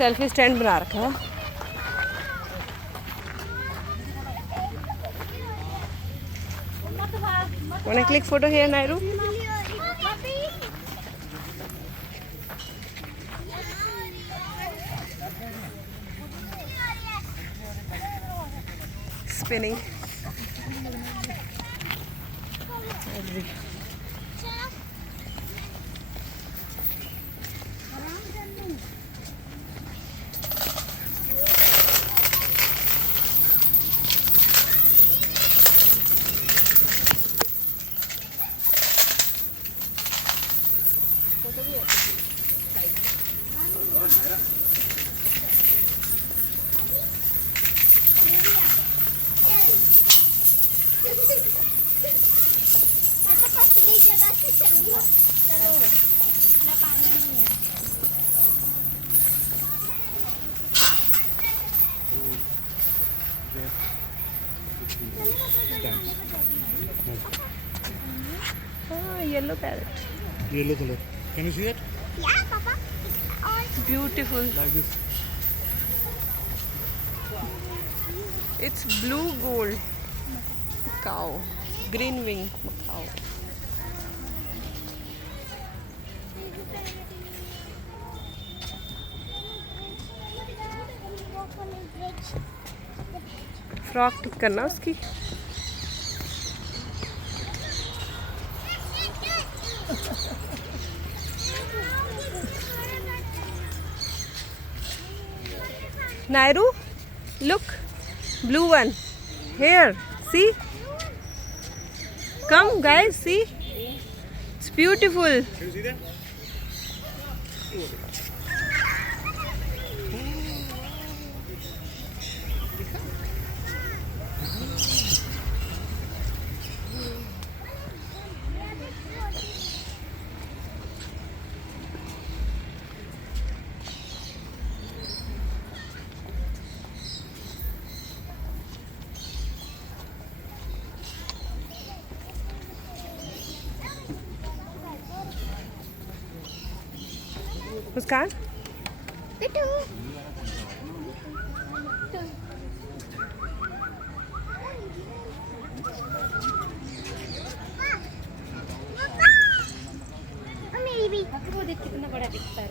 Selfie stand बना रखा है। Wanna click photo here, Nairu? Spinning. Yellow parrot. Yellow color. Can you see it? Yeah, Papa. Beautiful. Like this. It's blue gold cow. Green wing cow. Frock tick करना उसकी। Nairu, look, blue one. Here, see? Come, guys, see? It's beautiful. Can you see that? मुस्कान, वो देख कितना बड़ा दिखता है।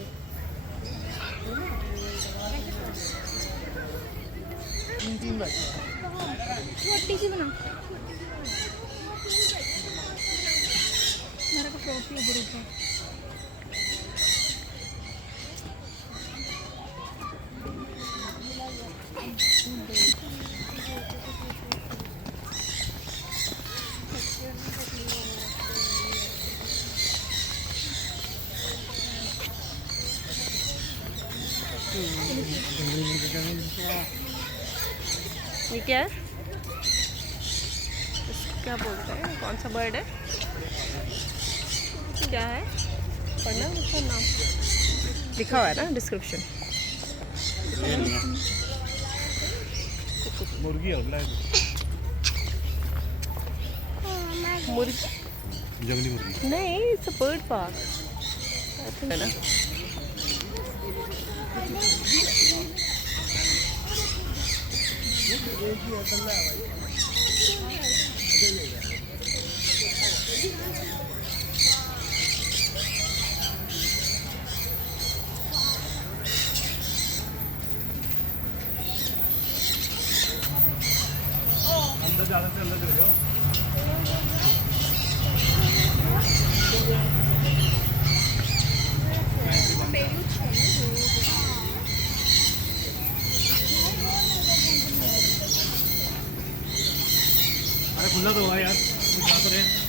छोटी सी बना मेरे को टोपी ग्रुप है। ये क्या है? क्या बोलते हैं? कौन सा बर्ड है? क्या है? पढ़ना उसका नाम लिखा हुआ है ना डिस्क्रिप्शन। मुर्गी है ब्लैक। मुर्गी जंगली मुर्गी नहीं, इट्स अ बर्ड पार्क है ना। अंदर ज़्यादा से अंदर चले जाओ। अरे खुला तो हुआ यार, कुछ यहाँ तो रहे।